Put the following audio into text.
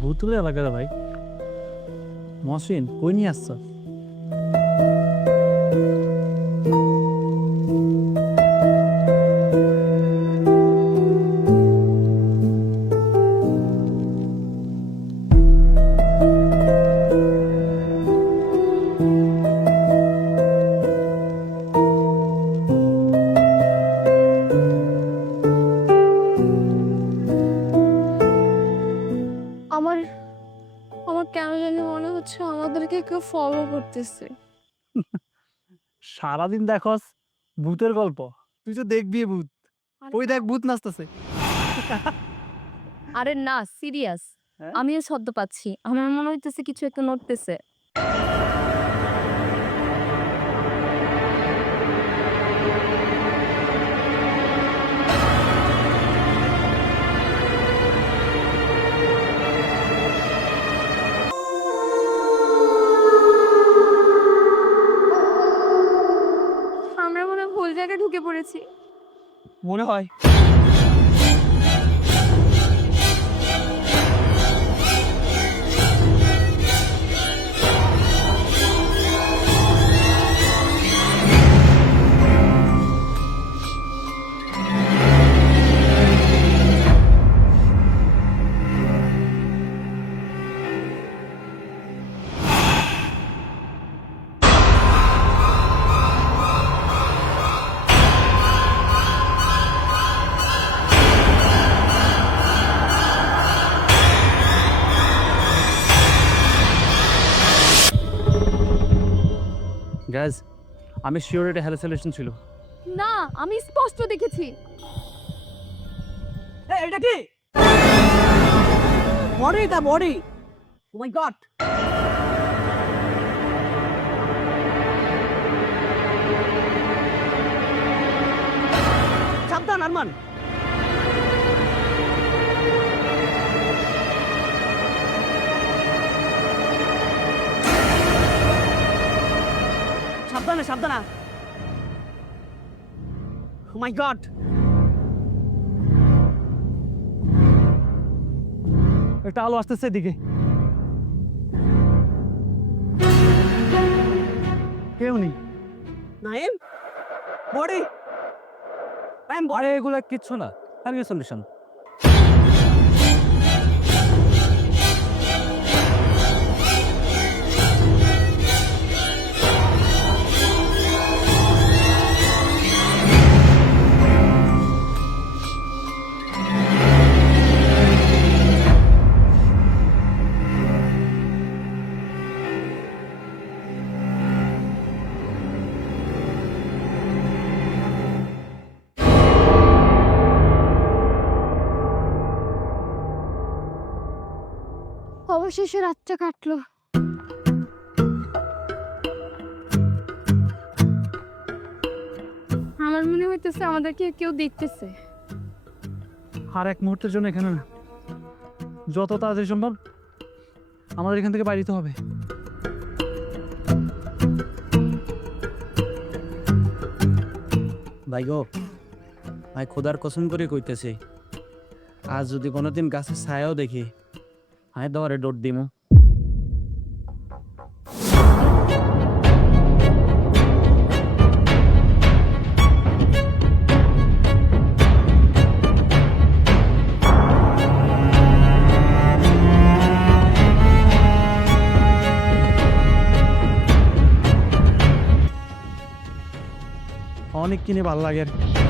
ভূতুরে এলাকা রে ভাই। মহসিন কই নিয়ে আসছ? আমার আমার কেন জানি মনে হচ্ছে আমাদেরকে কেউ ফলো করতেছে। সারাদিন দেখস ভূতের গল্প, তুই তো দেখবি ভূত। ওই দেখ ভূত নাচতেছে। আরে না, সিরিয়াস। হ্যাঁ? আমিও শব্দ পাচ্ছি, আমার মনে হইতেছে কিছু একটা নড়তেছে। আমরা মনে হয় ভুল জায়গায় ঢুকে পড়েছি। মনে হয়। গাইজ, আমি শিওর এটা হ্যালুসিনেশন ছিল। না, আমি স্পষ্ট দেখেছি। এটা কি body? The body, oh my god! সাবধান আরমান। সাবধানে সাবধানে। Oh my god! একটা আলো আসতেছে এদিকে। কেউ নেই। নাইম, বডি। আরে এগুলা কিচ্ছু না, হ্যালুসিনেশন। অবশেষে রাতটা কাটলো। আমার মনে হইতেছে আমাদেরকে কেউ দেখতেছে। আর এক মুহূর্তের জন্য এখানে না, যত তাড়াতাড়ি সম্ভব আমাদের এখান থেকে বাইরে যেতে হবে। ভাই গো, ভাই খোদার কসম করে কইতেছি, আজ যদি কোনোদিন গাছের ছায়াও দেখি, হায় দরে ডোর দিমু। অনেক কিনে ভালো লাগে আর কি।